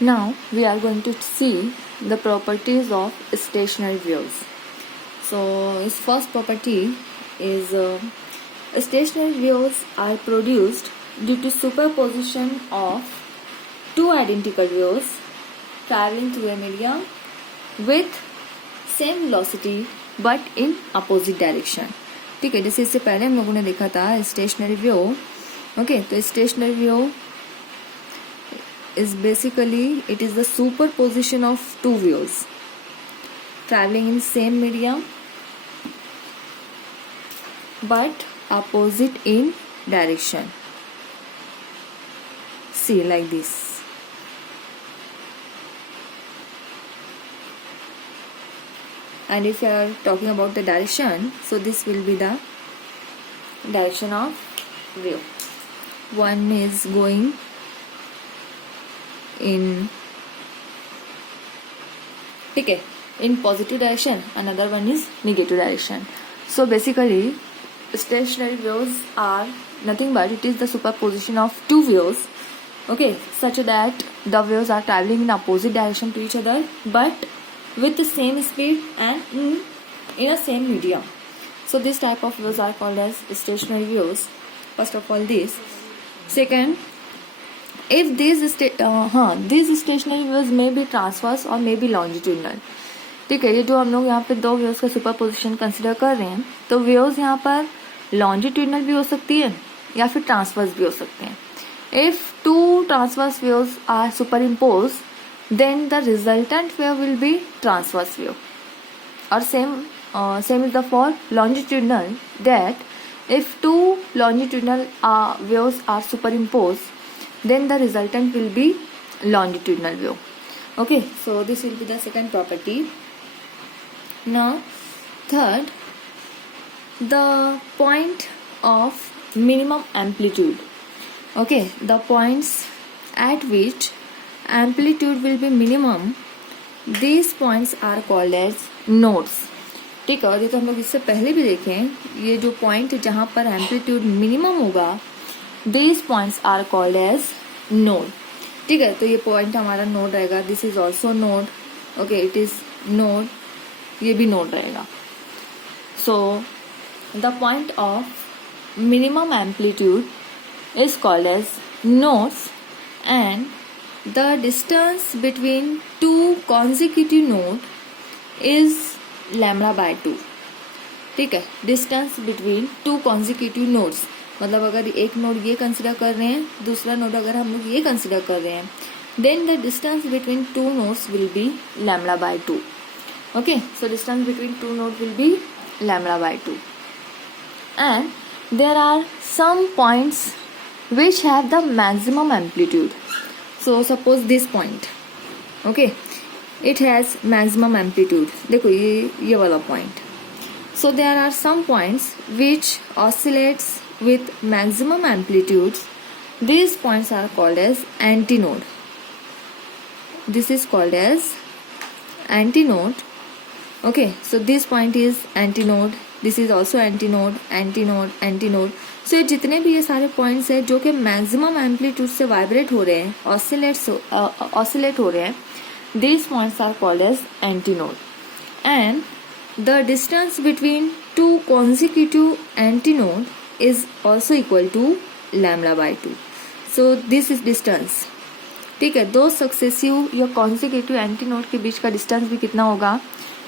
Now we are going to see the properties of stationary waves. So its first property is stationary waves are produced due to superposition of two identical waves traveling through a medium with same velocity but in opposite direction. ठीक है, जैसे इससे पहले हम लोगों ने देखा था स्टेशनरी वेव. ओके, तो stationary wave is basically it is the superposition of two waves traveling in same medium but opposite in direction. See, like this. And if you are talking about the direction, so this will be the direction of wave. One is going in, okay, in positive direction, another one is negative direction. So basically stationary waves are nothing but it is the superposition of two waves, okay, such that the waves are traveling in opposite direction to each other but with the same speed and in a same medium. So this type of waves are called as stationary waves. First of all this. Second, if these stationary waves may be transverse or may be longitudinal. ठीक है, ये जो हम लोग यहाँ पे दो waves का सुपरपोजिशन कंसिडर कर रहे हैं, तो वेव्स यहाँ पर लॉन्जिट्यूडनल भी हो सकती है या फिर ट्रांसवर्स भी हो सकते हैं. If two transverse waves are superimpose then the resultant wave will be transverse wave. Or same is the for longitudinal, that if two longitudinal waves are superimposed, then the resultant will be longitudinal wave. Okay, so this will be the second property. Now third, the point of minimum amplitude. Okay, the points at which amplitude will be minimum, these points are called as nodes. ठीक है, और ये तो हम लोग इससे पहले भी देखें, ये जो पॉइंट जहाँ पर एम्पलीट्यूड मिनिमम होगा, these points are called as node. ठीक है, तो ये पॉइंट हमारा नोड रहेगा. This is also node. Okay, it is node, ये भी नोड रहेगा. So the point of minimum amplitude is called as nodes and the distance between two consecutive node is lambda by 2. ठीक है, distance between two consecutive nodes, मतलब अगर एक node ये consider कर रहे हैं, दूसरा नोड अगर हम लोग ये कंसिडर कर रहे हैं, then the distance between two nodes will be lambda by 2. Okay, so distance between two node will be lambda by 2. And there are some points which have the maximum amplitude. So suppose this point, okay, it has maximum amplitude. देखो ये वाला point. So there are some points which oscillates with maximum amplitudes. These points are called as antinode. This is called as antinode. Okay, so this point is antinode. This is also antinode, antinode, antinode. So ये जितने भी ये सारे points हैं जो कि maximum amplitude से vibrate हो रहे हैं, ऑसिलेट हो रहे हैं, these points are called as antinode. And the distance between two consecutive antinode is also equal to lambda by 2. So this is distance. ठीक है, दो सक्सेसिव या कॉन्सिक्यूटिव एंटीनोड के बीच का डिस्टेंस भी कितना होगा,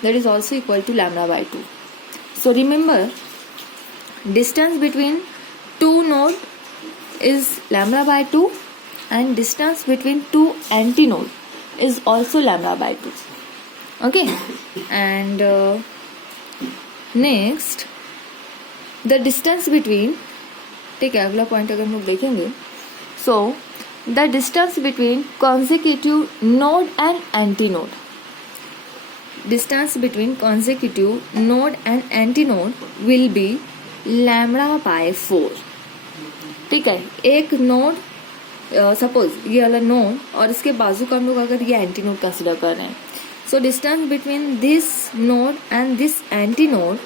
that is also equal to lambda by 2. So remember, distance between two node is lambda by 2 and distance between two antinode is also lambda by 2. Okay, and next the distance between, ठीक है, अगला point अगर हम लोग देखेंगे, so the distance between consecutive node and antinode, distance between consecutive node and antinode will be lambda by 4. ठीक है, एक नोड, सपोज ये वाला नोड और इसके बाजू का हम लोग अगर ये एंटी नोड कंसिडर कर रहे हैं, so distance between this node and this anti node,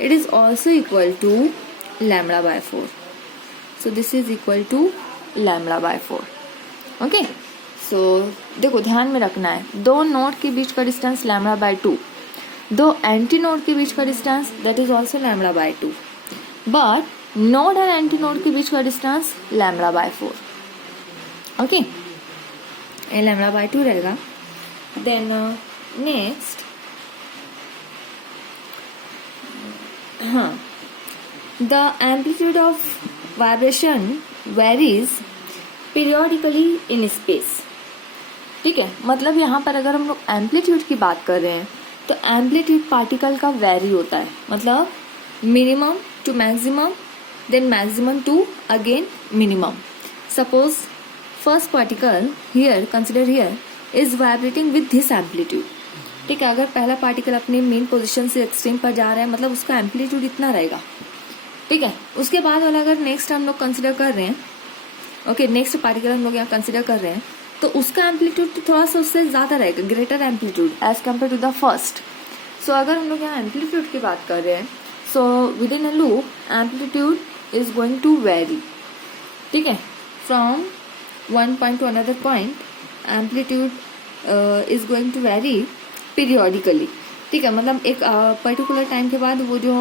it is also equal to lambda by 4. So this is equal to lambda by 4. Okay, so देखो ध्यान में रखना है, दो नोड के बीच का डिस्टेंस λ/2, दो एंटी नोड के बीच का distance that is also λ/2, but node और एंटी नोड के बीच का डिस्टेंस λ/4. ओके, ये λ/2 रहेगा. देन नेक्स्ट, हाँ, the amplitude of vibration varies periodically in space. ठीक है, मतलब यहाँ पर अगर हम लोग एम्पलीट्यूड की बात कर रहे हैं तो एम्पलीट्यूड पार्टिकल का वेरी होता है, मतलब minimum to maximum, then maximum to again minimum. Suppose first particle here, consider here, is vibrating with this amplitude. ठीक है, अगर पहला पार्टिकल अपने मेन पोजीशन से एक्सट्रीम पर जा रहा है, मतलब उसका एम्पलीट्यूड इतना रहेगा. ठीक है, उसके बाद वाला अगर नेक्स्ट हम लोग कंसिडर कर रहे हैं, ओके, नेक्स्ट पार्टिकल हम लोग यहाँ कंसिडर कर रहे हैं, तो उसका एम्पलीट्यूड तो थोड़ा सा उससे ज़्यादा रहेगा, greater amplitude as compare to the first. So अगर हम लोग यहाँ एम्पलीट्यूड की बात कर रहे हैं, so within a loop amplitude is going to vary. ठीक है, from one point to another point amplitude is going to vary periodically. ठीक है, मतलब एक पर्टिकुलर टाइम के बाद वो जो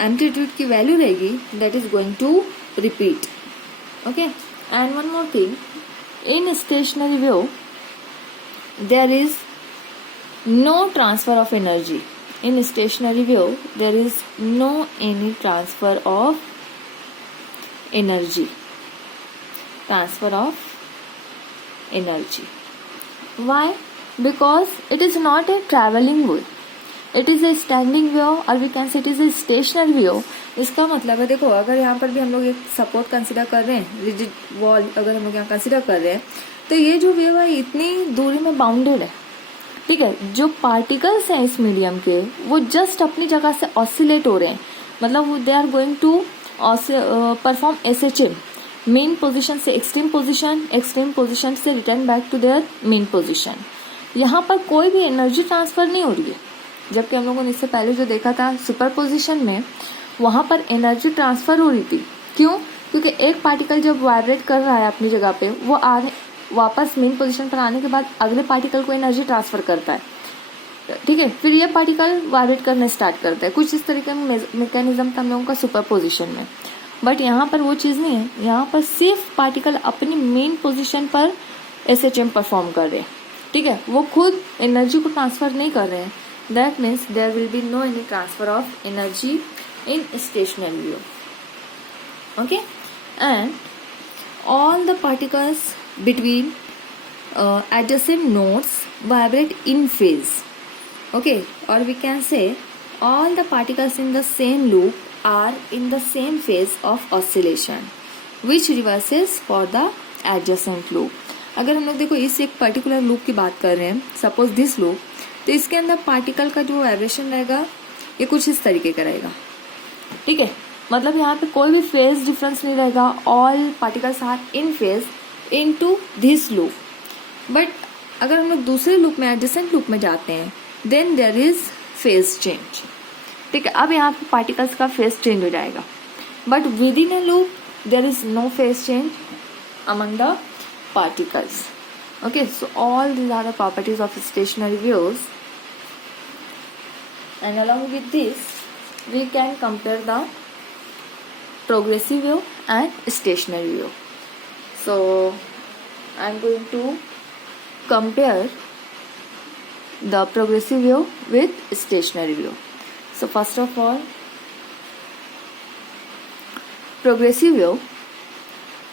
एम्पलीट्यूड की वैल्यू रहेगी that is going to repeat. Okay, and one more thing, in stationary wave there is no transfer of energy. In stationary wave there is no any transfer of energy. Transfer of energy. Why? Because it is not a traveling wave. It is a standing wave, or we can say it is a stationary wave. इसका मतलब है, देखो अगर यहाँ पर भी हम लोग एक सपोर्ट कंसिडर कर रहे हैं, रिजिड वॉल अगर हम लोग यहाँ कंसिडर कर रहे हैं, तो ये जो वेव है इतनी दूरी में बाउंडेड है. ठीक है, जो पार्टिकल्स हैं इस मीडियम के वो जस्ट अपनी जगह से ऑसिलेट हो रहे हैं, मतलब they are going to perform SHM, mean position से एक्सट्रीम पोजीशन, एक्सट्रीम पोजीशन से return back to their mean position. यहाँ पर कोई भी एनर्जी ट्रांसफर नहीं हो रही है, जबकि हम लोगों ने इससे पहले जो देखा था सुपर पोजिशन में, वहाँ पर एनर्जी ट्रांसफर हो रही थी. क्यों? क्योंकि एक पार्टिकल जब वाइब्रेट कर रहा है अपनी जगह पे, वो वापस मेन पोजीशन पर आने के बाद अगले पार्टिकल को एनर्जी ट्रांसफर करता है. ठीक है, फिर ये पार्टिकल वाइब्रेट करना स्टार्ट करता है. कुछ इस तरीके में मैकेनिज्म था हम लोगों का सुपर पोजिशन में. बट यहाँ पर वो चीज़ नहीं है, यहाँ पर सिर्फ पार्टिकल अपनी मेन पोजीशन पर SHM परफॉर्म कर रहे हैं. ठीक है, वो खुद एनर्जी को ट्रांसफर नहीं कर रहे हैं. That means there will be no any transfer of energy in stationary wave. Okay, and all the particles between adjacent nodes vibrate in phase. Okay, or we can say all the particles in the same loop are in the same phase of oscillation which reverses for the adjacent loop. अगर हम लोग देखो इस एक particular loop की बात कर रहे हैं, सपोज दिस लूप, तो इसके अंदर पार्टिकल का जो वाइब्रेशन रहेगा ये कुछ इस तरीके का रहेगा. ठीक है, मतलब यहाँ पे कोई भी फेज डिफरेंस नहीं रहेगा. All particles are in phase in to this loop. But अगर हम लोग दूसरे लूप में, एडजेसेंट लूप में जाते हैं, then there is phase change. ठीक है, अब यहाँ पे पार्टिकल्स का फेज चेंज हो जाएगा. But within a loop there is no phase change among the particles. Okay, so all these are the properties of stationary waves, and along with this we can compare the progressive wave and stationary wave. So I am going to compare the progressive wave with stationary wave. So first of all, progressive wave.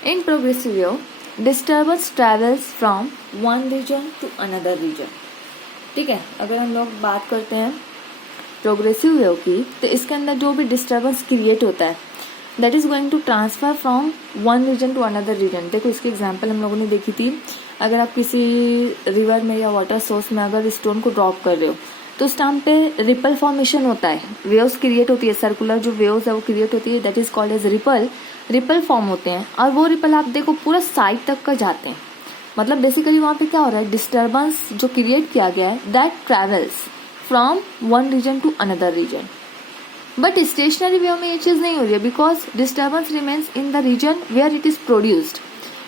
In progressive wave, disturbance travels from one region to another region. ठीक है, अगर हम लोग बात करते हैं progressive wave की, तो इसके अंदर जो भी डिस्टर्बेंस क्रिएट होता है that is going to transfer from one region to another region. देखो इसकी एग्जांपल हम लोगों ने देखी थी. अगर आप किसी रिवर में या वाटर सोर्स में अगर स्टोन को ड्रॉप कर रहे हो, तो उस टाइम पे रिपल फॉर्मेशन होता है, वेव्स क्रिएट होती है, सर्कुलर जो वेव्स है वो क्रिएट होती है, that is called as ripple form होते हैं. और वो रिपल आप देखो पूरा साइड तक का जाते हैं. मतलब बेसिकली वहाँ पे क्या हो रहा है, डिस्टर्बेंस जो क्रिएट किया गया है that travels from one region to another region. But stationary wave में ये चीज़ नहीं हो रही है, because disturbance remains in the region where it is produced.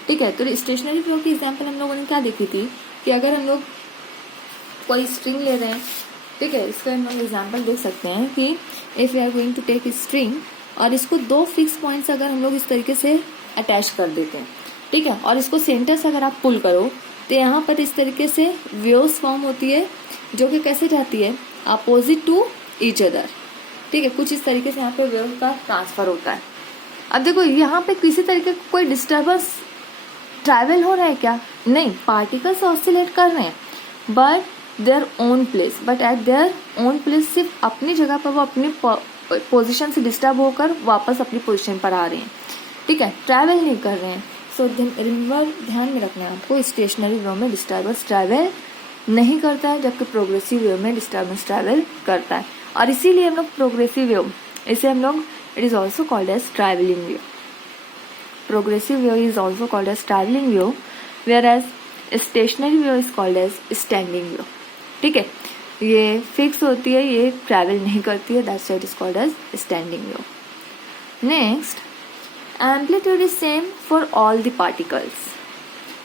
ठीक है। तो स्टेशनरी वेव की एग्जांपल हम लोगों ने क्या देखी थी कि अगर हम लोग कोई स्ट्रिंग ले रहे हैं, ठीक है, इसका हम लोग एग्जांपल देख सकते हैं कि if we are going to take string और इसको दो फिक्स पॉइंट्स अगर हम लोग इस तरीके से अटैच कर देते हैं, ठीक है, और इसको सेंटर से अगर आप पुल करो तो यहाँ पर इस तरीके से वेव्स फॉर्म होती है जो कि कैसे जाती है, अपोजिट टू ईच अदर, ठीक है, कुछ इस तरीके से यहाँ पे वेव का ट्रांसफर होता है। अब देखो यहाँ पे किसी तरीके का कोई डिस्टर्बेंस ट्रैवल हो रहा है क्या? नहीं, पार्टिकल्स ऑसिलेट कर रहे हैं but their own place, but at their own place, सिर्फ अपनी जगह पर वो अपनी पोजीशन से डिस्टर्ब होकर वापस अपनी पोजीशन पर आ रहे हैं, ठीक है, ट्रैवल नहीं कर रहे हैं। सो रिमेंबर, ध्यान में रखना है आपको, स्टेशनरी वेव में डिस्टर्बेंस ट्रैवल नहीं करता है, जबकि प्रोग्रेसिव वेव में डिस्टर्बेंस ट्रैवल करता है। और इसीलिए हम लोग प्रोग्रेसिव वेव, इसे हम लोग, it is also called as travelling wave. Progressive wave is also called as travelling wave, whereas stationary wave is called as standing wave, ठीक है। ये फिक्स होती है, ये ट्रैवल नहीं करती है, that's why it is called as standing wave. Next, amplitude is same for all the particles,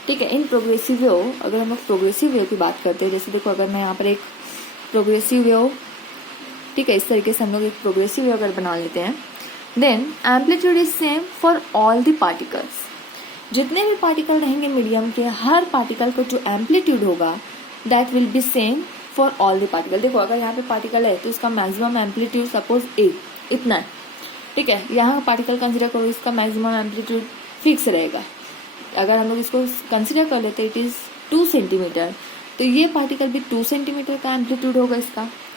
ठीक है। इन प्रोग्रेसिव वेव, अगर हम लोग प्रोग्रेसिव वेव की बात करते हैं, जैसे देखो अगर मैं यहाँ पर एक प्रोग्रेसिव वेव, ठीक है, इस तरीके से हम लोग एक प्रोग्रेसिव वेव अगर बना लेते हैं, then amplitude is same for all the particles. जितने भी पार्टिकल रहेंगे मीडियम के, हर पार्टिकल का जो एम्पलीट्यूड होगा that will be same for all the particle. देखो अगर यहाँ पे पार्टिकल है तो इसका मैक्सिमम एम्पलीट्यूड सपोज ए इतना है, ठीक है, यहाँ पार्टिकल कंसिडर करो, इसका मैक्सिमम एम्पलीट्यूड फिक्स रहेगा। अगर हम लोग इसको कंसिडर कर लेते हैं इट इज 2 सेंटीमीटर, तो ये पार्टिकल भी 2 सेंटीमीटर का एम्पलीट्यूड होगा,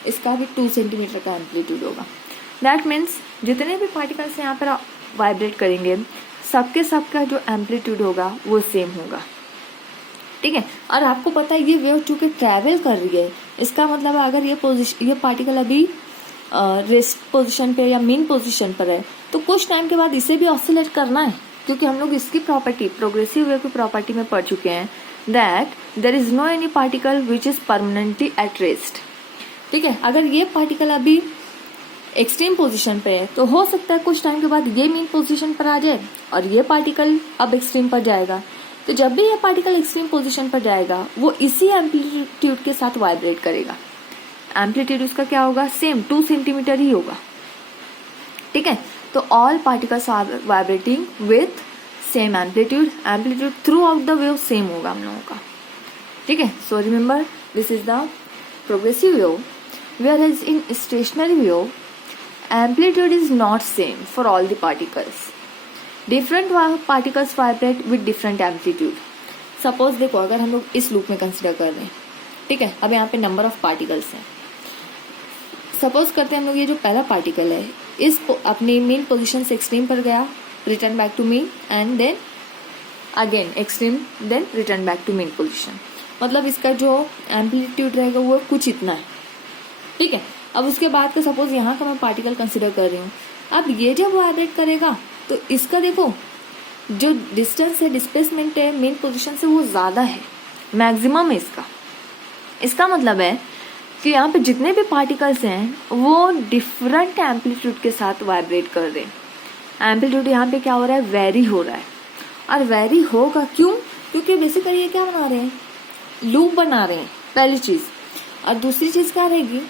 इसका भी 2 सेंटीमीटर का एम्पलीट्यूड होगा। दैट मीन्स जितने भी पार्टिकल्स यहाँ पर वाइब्रेट करेंगे सबका जो एम्पलीट्यूड होगा वो सेम होगा, ठीक है। और आपको पता है ये वेव चूंकि ट्रैवल कर रही है, इसका मतलब अगर ये पार्टिकल अभी रेस्ट पोजीशन पे या मेन पोजीशन पर है तो कुछ टाइम के बाद इसे भी ऑसिलेट करना है, क्योंकि हम लोग इसकी प्रॉपर्टी, प्रोग्रेसिव वेव की प्रॉपर्टी में पढ़ चुके हैं that there is no any particle which is permanently at rest, ठीक है। अगर ये पार्टिकल अभी एक्सट्रीम पोजीशन पे है तो हो सकता है कुछ टाइम के बाद ये मेन पोजीशन पर आ जाए और ये पार्टिकल अब एक्सट्रीम पर जाएगा। तो जब भी ये पार्टिकल एक्सट्रीम पोजीशन पर जाएगा वो इसी एम्पलीट्यूड के साथ वाइब्रेट करेगा। एम्पलीट्यूड उसका क्या होगा, सेम 2 सेंटीमीटर ही होगा, ठीक है। तो all particles are vibrating with same amplitude throughout the wave same होगा हम लोगों का, ठीक है। So remember this is the progressive wave, whereas in stationary wave amplitude is not same for all the particles. Different particles vibrate with different amplitude. Suppose देखो अगर हम लोग इस लूप में कंसिडर कर रहे हैं, ठीक है, अब यहाँ पे नंबर ऑफ पार्टिकल्स हैं। सपोज करते हैं हम लोग ये जो पहला पार्टिकल है इस अपनी मेन पोजीशन से एक्सट्रीम पर गया, return back to mean and then again extreme, then return back to mean position, मतलब इसका जो एम्पलीट्यूड रहेगा वो कुछ इतना है, ठीक है। अब उसके बाद का सपोज यहाँ का मैं पार्टिकल कंसिडर कर रही हूँ, अब ये जब वाइब्रेट करेगा तो इसका देखो जो डिस्टेंस है, डिस्प्लेसमेंट है मेन पोजीशन से वो ज़्यादा है, मैक्सिमम है इसका मतलब है कि यहाँ पे जितने भी पार्टिकल्स हैं वो डिफरेंट एम्पलीट्यूड के साथ वाइब्रेट कर रहे हैं। एम्पलीट्यूड यहाँ पे क्या हो रहा है, वेरी हो रहा है। और वेरी होगा क्यों, क्योंकि बेसिकली ये क्या बना रहे हैं, लूप बना रहे हैं, पहली चीज़। और दूसरी चीज़ क्या रहेगी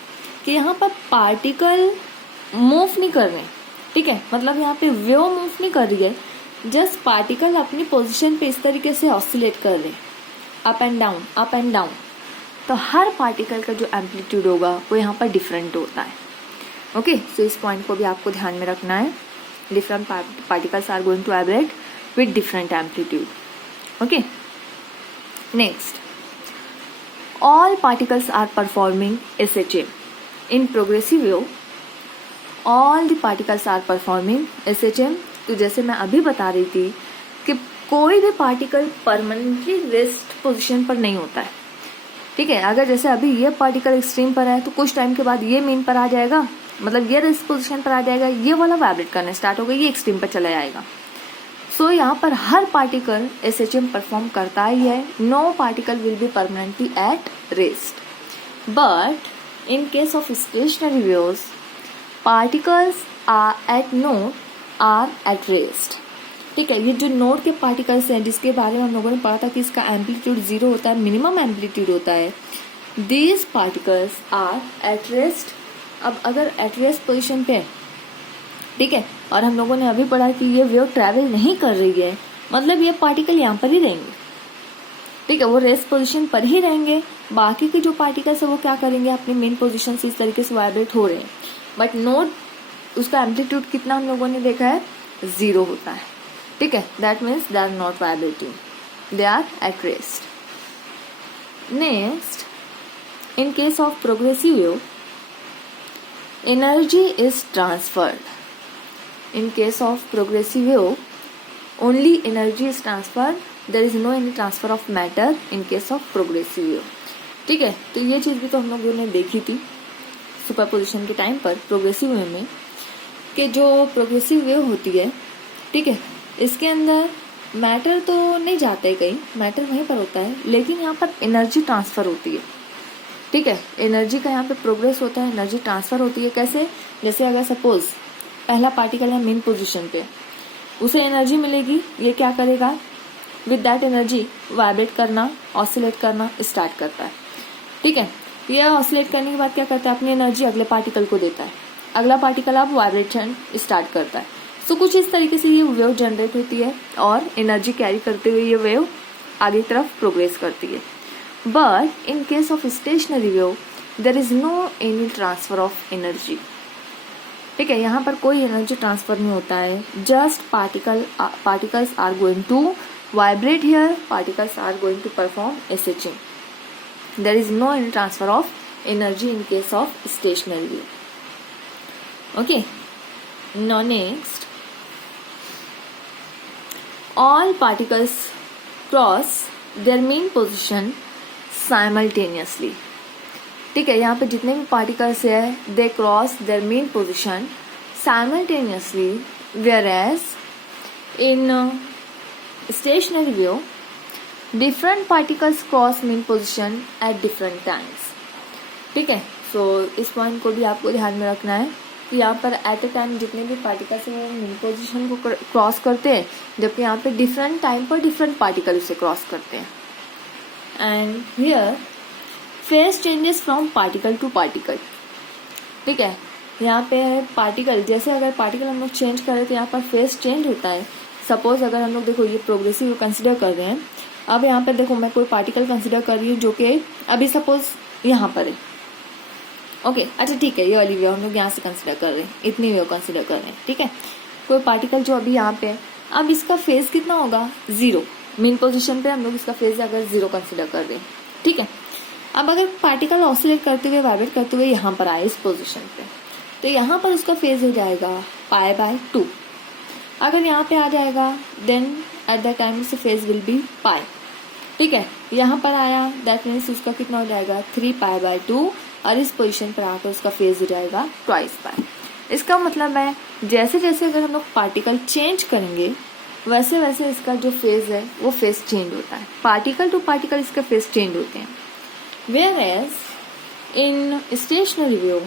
कि यहाँ पर पार्टिकल मूव नहीं कर रहे हैं, ठीक है, मतलब यहाँ पे वेव मूव नहीं कर रही है, जस्ट पार्टिकल अपनी पोजीशन पे इस तरीके से ऑसिलेट कर रहे हैं, अप एंड डाउन। तो हर पार्टिकल का जो एम्पलीट्यूड होगा वो यहाँ पर डिफरेंट होता है, ओके। सो इस पॉइंट को भी आपको ध्यान में रखना है, different particles are going to vibrate with different amplitude, okay. Next, all particles are performing SHM. In progressive wave, all the particles are performing SHM. तो जैसे मैं अभी बता रही थी कि कोई भी पार्टिकल परमानेंटली रेस्ट पोजीशन पर नहीं होता है, ठीक है। अगर जैसे अभी ये पार्टिकल एक्सट्रीम पर है तो कुछ टाइम के बाद ये मेन पर आ जाएगा, मतलब ये रेस्ट पोजीशन पर आ जाएगा, ये वाला वाइब्रेट करना स्टार्ट होगा, ये एक्सट्रीम पर चला जाएगा। सो यहाँ पर हर पार्टिकल SHM परफॉर्म करता ही है, no particle will be permanently at rest. But in case of stationary waves, particles are at rest, ठीक है, ये जो नोड के पार्टिकल्स हैं जिसके बारे में हम लोगों ने पढ़ा था कि इसका एम्पलीट्यूड 0 होता है, मिनिमम एम्पलीट्यूड होता है, these particles are at rest. अब अगर एट रेस्ट पोजिशन पे, ठीक है, और हम लोगों ने अभी पढ़ा कि ये वेव ट्रैवल नहीं कर रही है, मतलब ये पार्टिकल यहाँ पर ही रहेंगे, ठीक है, वो रेस्ट पोजीशन पर ही रहेंगे। बाकी के जो पार्टिकल्स है वो क्या करेंगे, अपनी मेन पोजीशन से इस तरीके से वाइब्रेट हो रहे हैं, बट नोड उसका एम्पलीट्यूड कितना हम लोगों ने देखा है, 0 होता है, ठीक है, that means they are not vibrating, they are at rest. Next, in case of progressive wave energy is transferred. In case of progressive wave only energy is transferred, there is no any transfer of matter in case of progressive wave, ठीक है। तो ये चीज़ भी तो हम लोगों ने देखी थी सुपरपोजिशन के टाइम पर प्रोग्रेसिव वेव में, कि जो प्रोग्रेसिव वेव होती है, ठीक है, इसके अंदर मैटर तो नहीं जाता है कहीं, मैटर वहीं पर होता है, लेकिन यहाँ पर एनर्जी ट्रांसफर होती है, ठीक है, एनर्जी का यहाँ पे प्रोग्रेस होता है, एनर्जी ट्रांसफर होती है। कैसे, जैसे अगर सपोज पहला पार्टिकल है मेन पोजिशन पे, उसे एनर्जी मिलेगी, ये क्या करेगा, विद दैट एनर्जी वाइब्रेट करना, ऑसिलेट करना स्टार्ट करता है, ठीक है। ये ऑसिलेट करने के बाद क्या करता है, अपनी एनर्जी अगले पार्टिकल को देता है, अगला पार्टिकल अब वाइब्रेशन स्टार्ट करता है। सो कुछ इस तरीके से ये वेव जनरेट होती है और एनर्जी कैरी करते हुए ये वेव आगे की तरफ प्रोग्रेस करती है। But in case of stationary wave there is no any transfer of energy, ठीक है, यहाँ पर कोई एनर्जी ट्रांसफर नहीं होता है, just particles are going to vibrate here, particles are going to perform एसएचिंग, there is no any transfer of energy in case of stationary wave. Okay, now next, all particles cross their mean position simultaneously, ठीक है, यहाँ पे जितने भी particles है they cross their mean position simultaneously, whereas in stationary wave different particles cross mean position at different times, ठीक है। सो इस पॉइंट को भी आपको ध्यान में रखना है कि यहाँ पर एट अ टाइम जितने भी पार्टिकल्स हैं वो मेन पोजिशन को क्रॉस करते हैं, जबकि यहाँ पे डिफरेंट टाइम पर डिफरेंट पार्टिकल उसे क्रॉस करते हैं। And here phase changes from particle to particle, ठीक है, यहाँ पे पार्टिकल, जैसे अगर पार्टिकल हम लोग चेंज करें तो यहाँ पर फेज चेंज होता है। सपोज अगर हम लोग देखो ये प्रोग्रेसिव कंसिडर कर रहे हैं, अब यहाँ पर देखो मैं कोई पार्टिकल कंसिडर कर रही हूँ जो कि अभी सपोज यहाँ पर है, ओके, अच्छा ठीक है, ये वाली वेव हम लोग यहाँ से कंसिडर कर रहे हैं, इतनी वेव कंसिडर कर रहे हैं, ठीक है। कोई पार्टिकल जो अभी यहाँ पे, अब इसका फेज कितना होगा, 0, मेन पोजिशन पे हम लोग इसका फेज अगर 0 कंसिडर कर रहे हैं, ठीक है। अब अगर पार्टिकल ऑसिलेट करते हुए वाइब्रेट करते हुए यहाँ पर आए इस पोजीशन पे, तो यहाँ पर उसका फेज हो जाएगा π/2। अगर यहाँ पे आ जाएगा देन एट द टाइम इसका फेज विल बी पाई, ठीक है। यहाँ पर आया दैट मीन्स उसका कितना हो जाएगा 3π/2, और इस पोजीशन पर आकर उसका फेज हो जाएगा 2π। इसका मतलब है जैसे जैसे अगर हम लोग पार्टिकल चेंज करेंगे वैसे वैसे इसका जो फेज है वो फेज चेंज होता है, पार्टिकल टू पार्टिकल इसका फेज चेंज होते हैं। Whereas in stationary wave,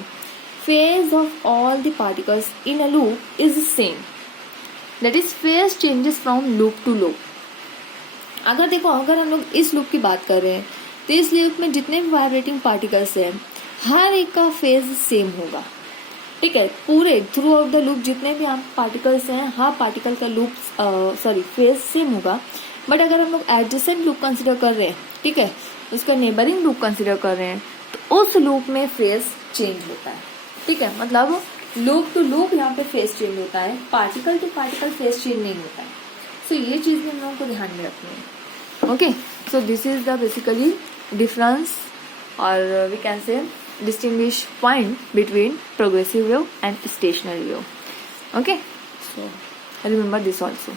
phase of all the particles in a loop is the same. That is, phase changes from loop to loop. अगर देखो, अगर हम लोग इस लूप की बात कर रहे हैं तो इस लूप में जितने भी वाइब्रेटिंग पार्टिकल्स हैं हर एक का फेज सेम होगा, ठीक है। पूरे थ्रू आउट द लूप जितने भी आप पार्टिकल्स हैं हर पार्टिकल का लूप फेज सेम होगा। बट अगर हम लोग एडजेसेंट लूप कंसिडर कर रहे हैं, ठीक है, उसका नेबरिंग लूप कंसिडर कर रहे हैं तो उस लूप में फेज चेंज होता है, ठीक है। मतलब लूप टू लूप यहाँ पे फेज चेंज होता है, particle to particle phase change नहीं होता है। सो ये चीज़ भी हम लोगों को ध्यान में रखनी है। Okay, so this is the basically difference और we can say distinguish point between progressive wave and stationary wave. Okay, so remember this also.